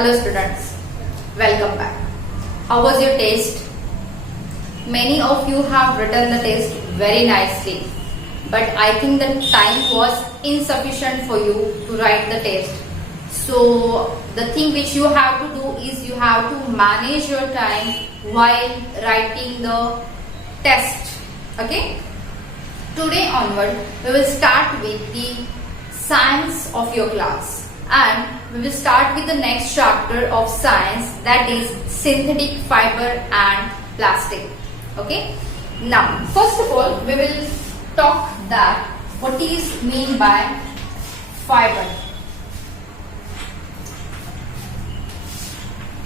Hello students, welcome back. How was your test? Many of you have written the test very nicely, but I think the time was insufficient for you to write the test. So the thing which you have to do is you have to manage your time while writing the test. Okay? Today onward, we will start with the science of your class. And we will start with the next chapter of science, that is synthetic fiber and plastic. Okay. Now, first of all, we will talk that what is mean by fiber.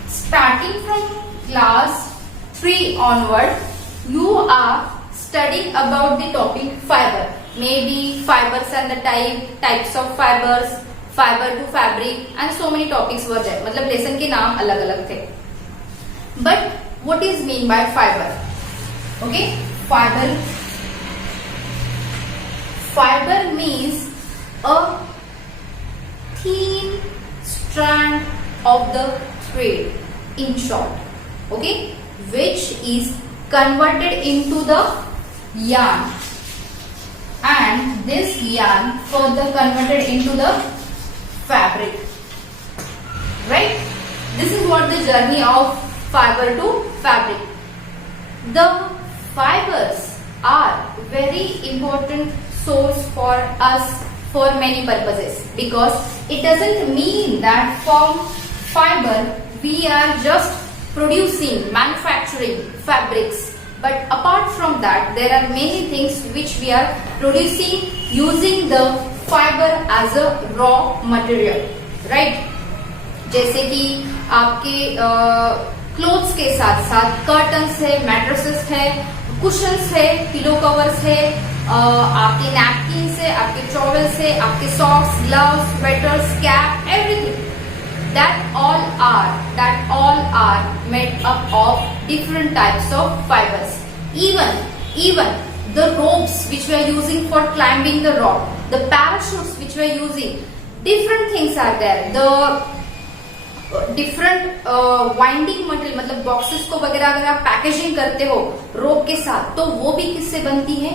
Starting from class 3 onward, you are studying about the topic fiber. Maybe fibers and the types of fibers, fibre to fabric and so many topics were there. मतलब lesson के नाम अलग अलग थे. But what is mean by fibre? Okay, fibre means a thin strand of the thread, in short, okay, which is converted into the yarn, and this yarn further converted into the fabric, right? This is what the journey of fiber to fabric. The fibers are very important source for us for many purposes, because it doesn't mean that from fiber we are just producing, manufacturing fabrics, but apart from that there are many things which we are producing using the fibre as a raw material, right? जैसे कि आपके clothes के साथ साथ curtains है, mattresses है, cushions है, pillow covers है, आपके नैपकिन्स है, आपके टॉवेल्स है, आपके socks, gloves, sweaters, cap, everything. That all are made up of different types of fibers. Even the ropes which we are using for climbing the rock, the parachutes which we are using, different things are there. The different winding material, मतलब boxes को वगैरह अगर आप packaging करते हो रोप के साथ, तो वो भी किससे बनती है?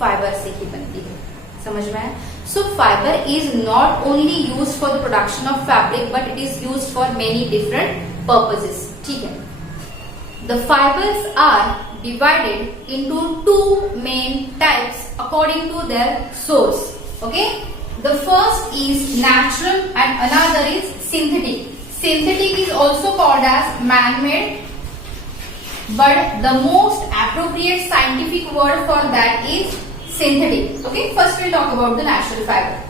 फाइबर से ही बनती है. समझ में आया? So fiber is not only used for the production of fabric, but it is used for many different purposes. ठीक है? The fibers are divided into two main types according to their source. Okay, the first is natural and another is synthetic. Synthetic is also called as man-made, but the most appropriate scientific word for that is synthetic. Okay, first we'll talk about the natural fiber.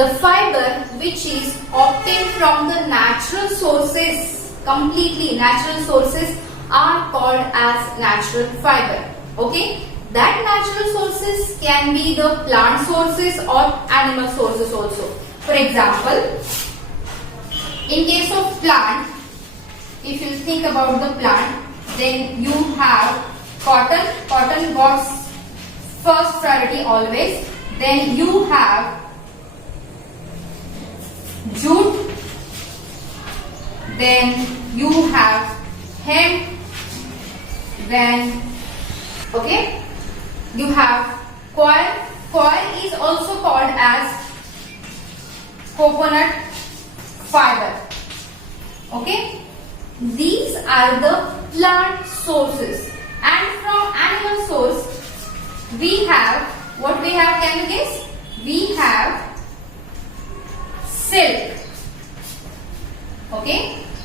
The fiber which is obtained from the natural sources, completely natural sources, are called as natural fiber. Okay, that natural sources can be the plant sources or animal sources also. For example, in case of plant, if you think about the plant, then you have cotton. Cotton got first priority always. Then you have jute. Then you have hemp. Then okay, you have coir. Coir is also called as coconut fiber. Okay, these are the plant sources, and from animal source we have what we have. Can you guess? We have silk. Okay,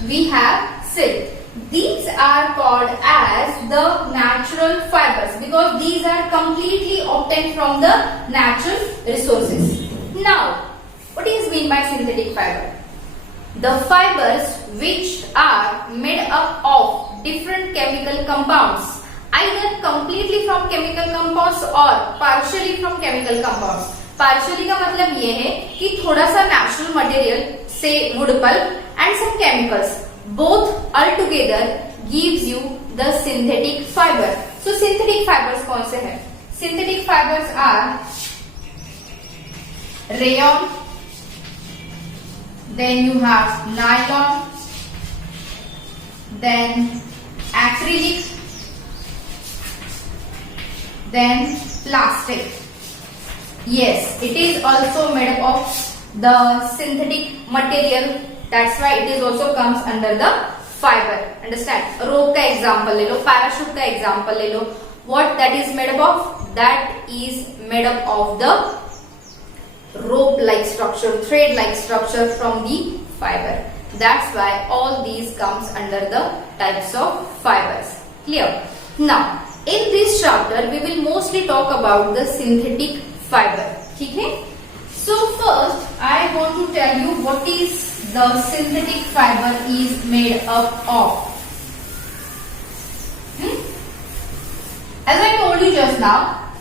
we have silk. These are called as the natural fibers because these are completely obtained from the natural resources. Now, what is mean by synthetic fiber? The fibers which are made up of different chemical compounds, either completely from chemical compounds or partially from chemical compounds. Partially का मतलब ये है कि थोड़ा सा natural material से wood pulp and some chemicals, both altogether gives you the synthetic fiber. So synthetic fibers कौन से हैं? Synthetic fibers are rayon, then you have nylon, then acrylic, then plastic. Yes, it is also made up of the synthetic material. That's why it is also comes under the fiber. Understand? Rope का example ले लो, parachute का example ले लो. What that is made up of? That is made up of the rope-like structure, thread-like structure from the fiber. That's why all these comes under the types of fibers. Clear? Now, in this chapter, we will mostly talk about the synthetic fiber. ठीक है? So first, I want to tell you what is the synthetic fiber is made up of. As I told you just now,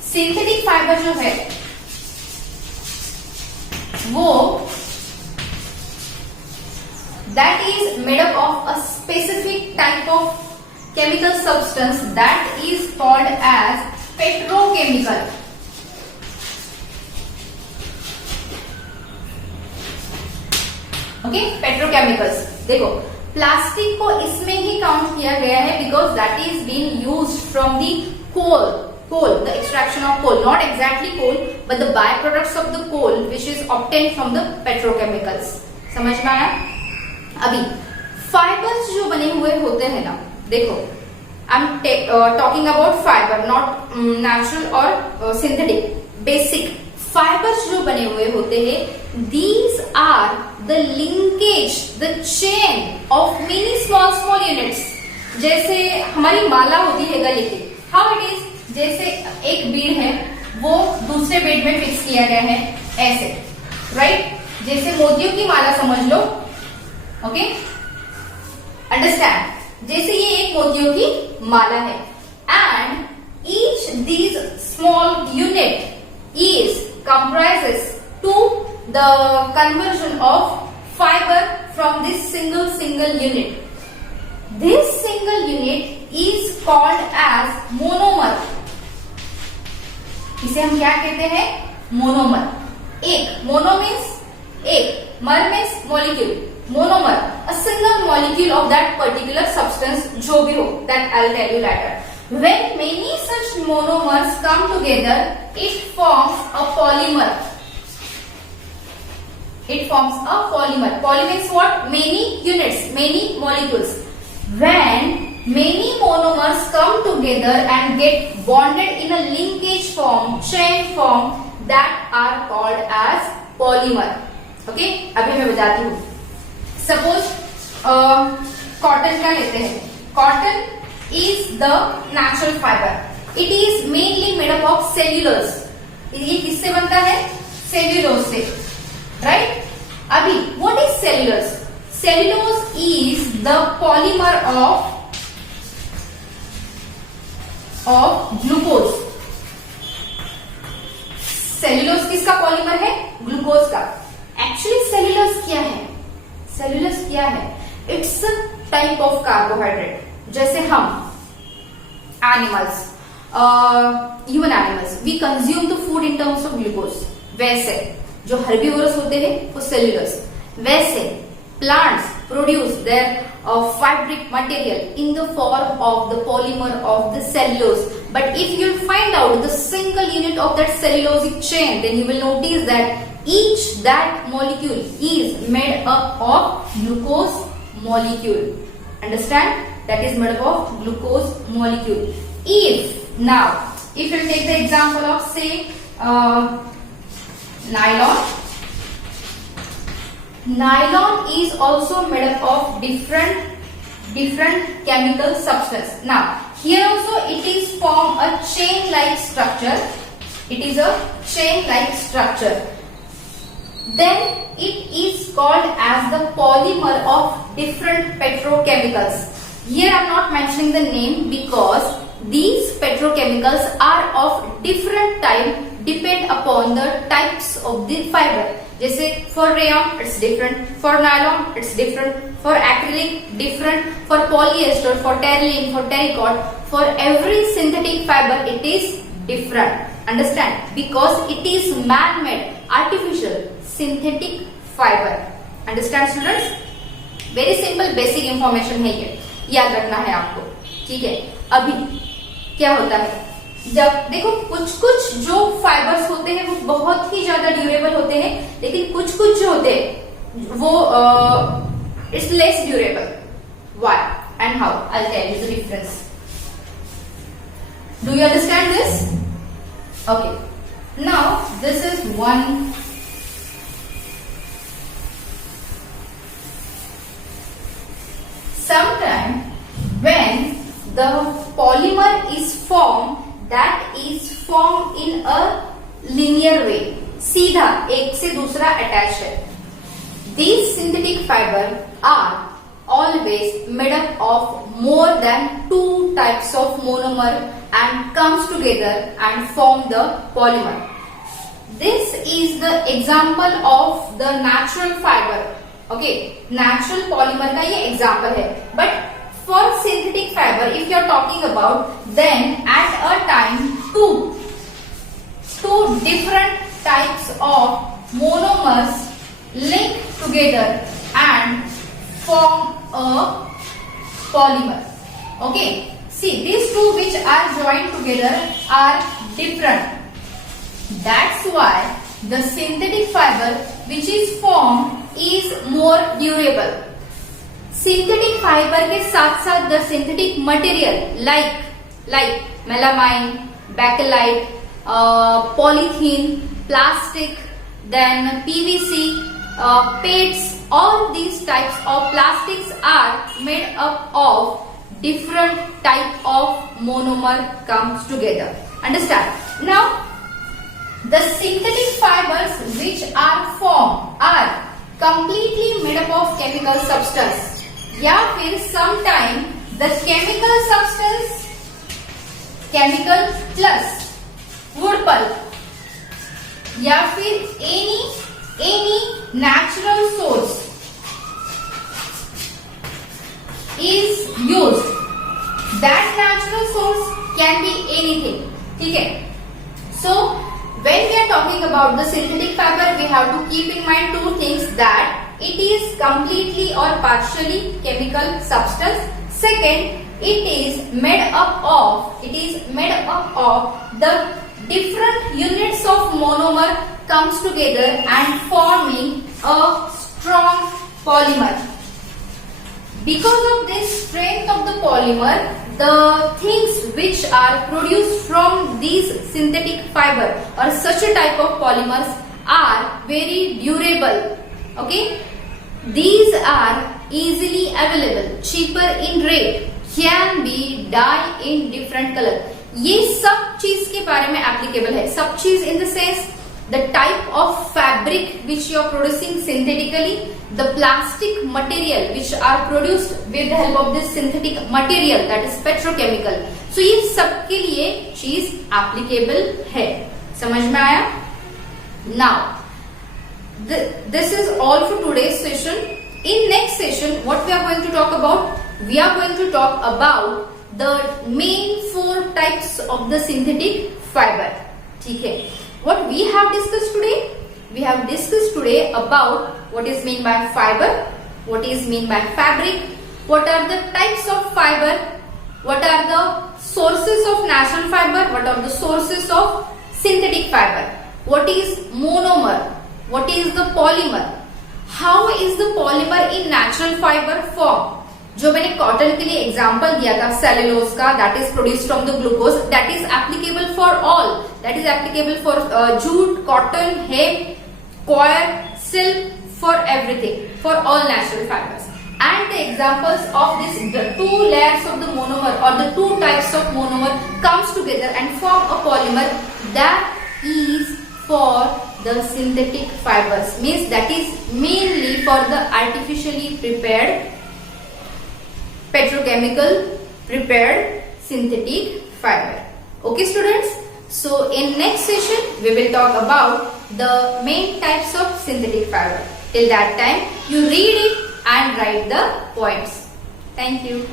synthetic fiber जो है वो that is made up of a specific type of chemical substance that is called as petrochemical. Okay, petrochemicals. देखो, plastic को इसमें ही count किया गया है because that is been used from the coal, the extraction of coal, not exactly coal but the by products of the coal which is obtain from the petrochemicals. समझ में आया? अभी फाइबर्स जो बने हुए होते हैं ना, देखो, I am talking about fibre, not natural और सिंथेटिक. बेसिक फाइबर्स जो बने हुए होते हैं, these are the linkage, the chain of many small units. जैसे हमारी माला होती है गले की, how it is, जैसे एक बीड है वो दूसरे बीड में फिक्स किया गया है ऐसे, राइट? जैसे मोतियों की माला समझ लो. Okay, understand? जैसे ये एक मोतियों की माला है and each these small unit is comprises to the conversion of fiber from this single unit. This single unit is called as monomer. इसे हम क्या कहते हैं? मोनोमर. एक मोनो मीन्स एक, मर means molecule. Monomer, a single molecule of that particular substance, जो भी हो, that I'll tell you later. When many such monomers come together, it forms a polymer. It forms a polymer. Poly means what? Many units, many molecules. When many monomers come together and get bonded in a linkage form, chain form, that are called as polymer. Okay? अभी मैं बताती हूँ. Suppose cotton का लेते हैं. Cotton is the natural fiber. It is mainly made up of cellulose. ये किससे बनता है? Cellulose से, right? अभी what is cellulose? Cellulose is the polymer of glucose. Cellulose किसका पॉलीमर है? ग्लूकोज का. Actually cellulose क्या है? Cellulose क्या है? It's a type of carbohydrate. जैसे हम animals, human animals, we consume the food in terms of glucose. वैसे जो हर्बीवोरस होते हैं वो सेल्यूलोस. वैसे plants produce their fabric material in the form of the polymer of the cellulose. But if you find out the single unit of that cellulosic chain, then you will notice that each that molecule is made up of glucose molecule. Understand? That is made up of glucose molecule. If you take the example of say nylon. Nylon is also made up of different chemical substance. Now here also it is form a chain-like structure. It is a chain-like structure. Then it is called as the polymer of different petrochemicals. Here I am not mentioning the name because these petrochemicals are of different type, depend upon the types of the fiber. जैसे for rayon it's different, for nylon it's different, for acrylic different, for polyester, for terylene, for terracotta, for every synthetic fiber it is different. Understand? Because it is man-made, artificial, synthetic fiber. Understand students? Very simple basic information है ये, याद रखना है आपको, ठीक है। अभी क्या होता है, जब देखो कुछ कुछ जो फाइबर्स होते हैं वो बहुत ही ज्यादा ड्यूरेबल होते हैं, लेकिन कुछ कुछ जो होते हैं वो it's less durable. Why and how? I will tell you the difference. Do you understand this? Okay, now this is one sometime when the polymer is formed, that is formed in a linear way, सीधा एक से दूसरा attach है. These synthetic fiber are always made up of more than two types of monomer and comes together and form the polymer. This is the example of the natural fiber. Okay, natural polymer का ये example है. But for synthetic fiber if you are talking about, then at a time two different types of monomers link together and form a polymer. Okay, see these two which are joined together are different. That's why the synthetic fiber which is formed is more durable. Synthetic fiber के साथ साथ the synthetic material like melamine, bakelite, polythene, plastic, then PVC, PETs, all these types of plastics are made up of different type of monomer comes together. Understand? Now the synthetic fibers which are formed are completely made up of chemical substance, या फिर sometime the chemical substance, chemical plus wood pulp, या फिर any natural source is used. That natural source can be anything. ठीक है? So when we are talking about the synthetic fiber, we have to keep in mind two things, that it is completely or partially chemical substance. Second, it is made up of the different units of monomer comes together and forming a strong polymer. Because of this strength of the polymer, the things which are produced from these synthetic fiber or such a type of polymers are very durable. Okay, these are easily available, cheaper in rate, can be dyed in different color. ये सब चीज के बारे में applicable है. सब चीज in the sense the type of fabric which you are producing synthetically, the plastic material which are produced with the help of this synthetic material, that is petrochemical. So ये सब के लिए चीज applicable है. समझ में आया? Now this is all for today's session. In next session, what we are going to talk about? We are going to talk about the main 4 types of the synthetic fiber. ठीक है? What we have discussed today? We have discussed today about what is meant by fiber, what is meant by fabric, what are the types of fiber, what are the sources of natural fiber, what are the sources of synthetic fiber, what is monomer, what is the polymer, how is the polymer in natural fiber form. जो मैंने cotton के लिए example दिया था cellulose का, that is produced from the glucose, that is applicable for all, that is applicable for jute, cotton, hemp, coir, silk, for everything, for all natural fibres. And the examples of this, the 2 layers of the monomer or the 2 types of monomer comes together and form a polymer, that is for the synthetic fibers, means that is mainly for the artificially prepared petrochemical prepared synthetic fiber. Okay students, so in next session we will talk about the main types of synthetic fiber. Till that time you read it and write the points. Thank you.